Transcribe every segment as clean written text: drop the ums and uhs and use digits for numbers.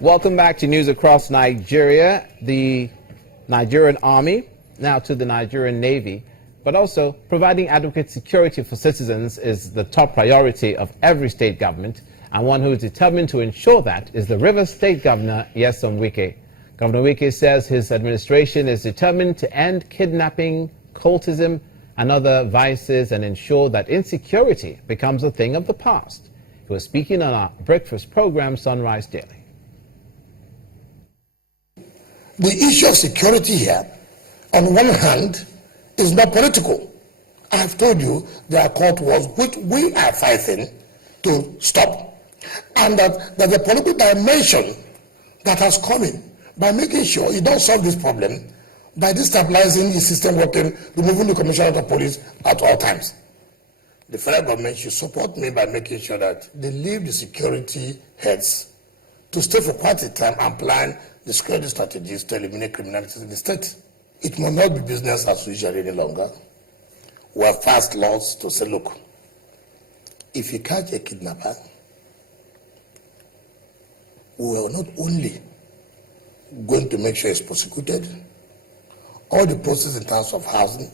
Welcome back to News Across Nigeria. The Nigerian Army, now to the Nigerian Navy, but also providing adequate security for citizens is the top priority of every state government, and one who is determined to ensure that is the Rivers State Governor, Nyesom Wike. Governor Wike says his administration is determined to end kidnapping, cultism, and other vices and ensure that insecurity becomes a thing of the past. He was speaking on our breakfast program, Sunrise Daily. The issue of security here, on one hand, is not political. I have told you there are court wars which we are fighting to stop. And that there's a political dimension that has come in by making sure you don't solve this problem by destabilizing the system working, removing the commissioner of police at all times. The federal government should support me by making sure that they leave the security heads to stay for quite a time and plan the security strategies to eliminate criminality in the state. It will not be business as usual any longer. We have passed laws to say, look, if you catch a kidnapper, we are not only going to make sure it's prosecuted, all the process in terms of housing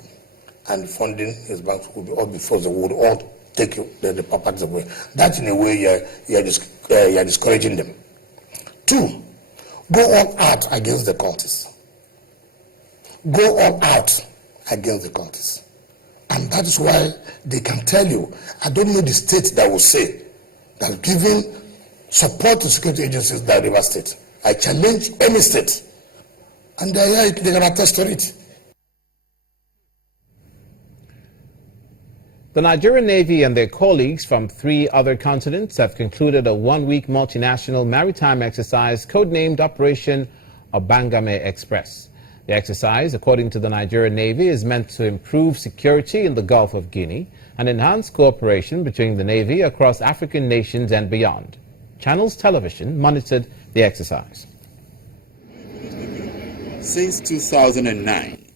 and funding his banks will be all before they would all take the properties away. That in a way you're discouraging them. 2, go all out against the cultists. Go all out against the cultists. And that is why they can tell you, I don't know the state that will say that giving support to security agencies that River State. I challenge any state. And they can attest to it. The Nigerian Navy and their colleagues from 3 other continents have concluded a 1-week multinational maritime exercise codenamed Operation Obangame Express. The exercise, according to the Nigerian Navy, is meant to improve security in the Gulf of Guinea and enhance cooperation between the Navy across African nations and beyond. Channels Television monitored the exercise. Since 2009,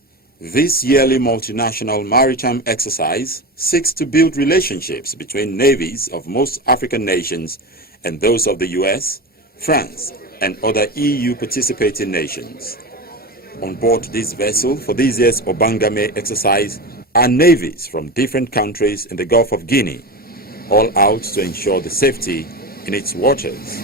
this yearly multinational maritime exercise seeks to build relationships between navies of most African nations and those of the US, France, and other EU participating nations. On board this vessel for this year's Obangame exercise are navies from different countries in the Gulf of Guinea, all out to ensure the safety in its waters.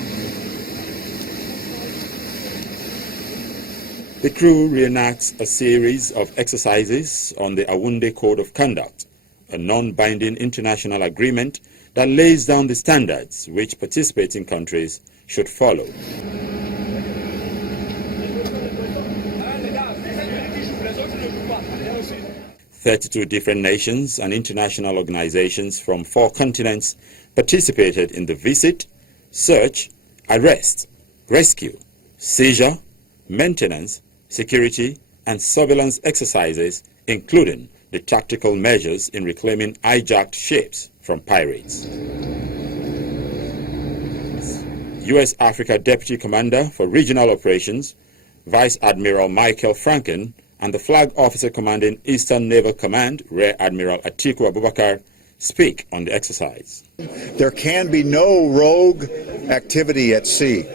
The crew reenacts a series of exercises on the Awunde Code of Conduct, a non-binding international agreement that lays down the standards which participating countries should follow. 32 different nations and international organizations from 4 continents participated in the visit, search, arrest, rescue, seizure, maintenance, security, and surveillance exercises, including the tactical measures in reclaiming hijacked ships from pirates. U.S. Africa Deputy Commander for Regional Operations, Vice Admiral Michael Franken, and the Flag Officer commanding Eastern Naval Command, Rear Admiral Atiku Abubakar, speak on the exercise. There can be no rogue activity at sea,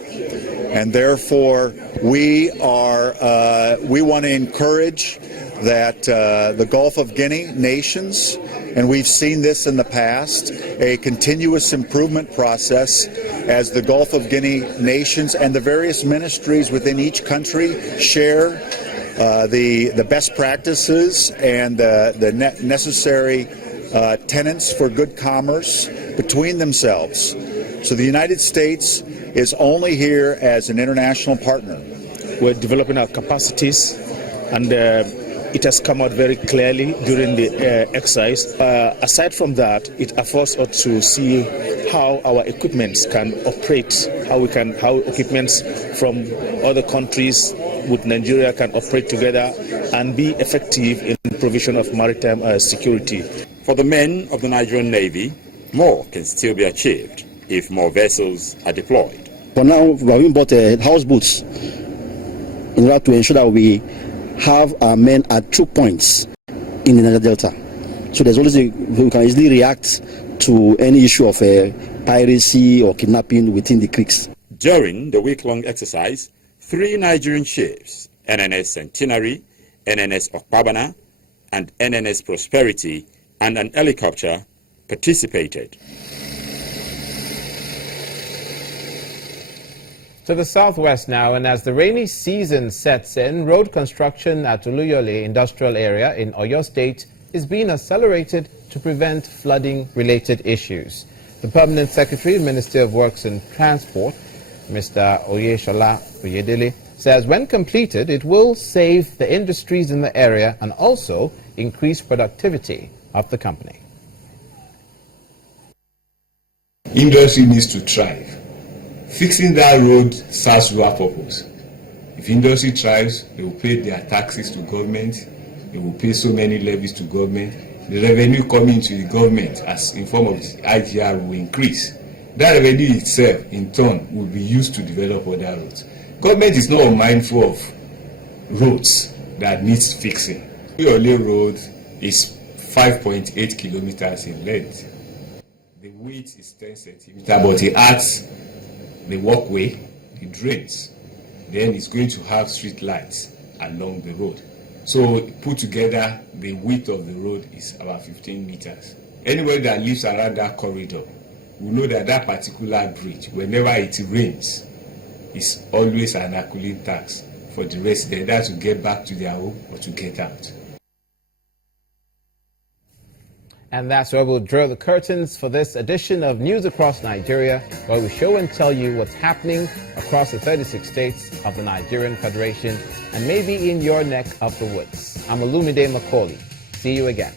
and therefore we want to encourage that the Gulf of Guinea nations, and we've seen this in the past, a continuous improvement process as the Gulf of Guinea nations and the various ministries within each country share the best practices and the necessary tenets for good commerce between themselves. So the United States is only here as an international partner. We're developing our capacities, and it has come out very clearly during the exercise. Aside from that, it affords us to see how our equipments can operate, how equipments from other countries with Nigeria can operate together and be effective in provision of maritime security. For the men of the Nigerian Navy, more can still be achieved if more vessels are deployed. For now, we have bought houseboats in order to ensure that we have our men at choke points in the Niger Delta. So there's always we can easily react to any issue of piracy or kidnapping within the creeks. During the week-long exercise, 3 Nigerian ships, NNS Centenary, NNS Okpabana, and NNS Prosperity, and an helicopter participated. To the southwest now, and as the rainy season sets in, road construction at Oluyole Industrial Area in Oyo State is being accelerated to prevent flooding-related issues. The Permanent Secretary, Ministry of Works and Transport, Mr. Oyeshola Oyedele, says when completed, it will save the industries in the area and also increase productivity of the company. Industry needs to thrive. Fixing that road serves dual purpose. If industry thrives, they will pay their taxes to government, they will pay so many levies to government. The revenue coming to the government as in form of IGR will increase. That revenue itself, in turn, will be used to develop other roads. Government is not unmindful of roads that needs fixing. Oluyole Road is 5.8 kilometers in length. The width is 10 centimeters, but it adds the walkway, the drains. Then it's going to have street lights along the road. So put together, the width of the road is about 15 meters. Anybody that lives around that corridor will know that that particular bridge, whenever it rains, is always an Herculean task for the residents to get back to their home or to get out. And that's where we'll draw the curtains for this edition of News Across Nigeria, where we show and tell you what's happening across the 36 states of the Nigerian Federation and maybe in your neck of the woods. I'm Olumide Macaulay. See you again.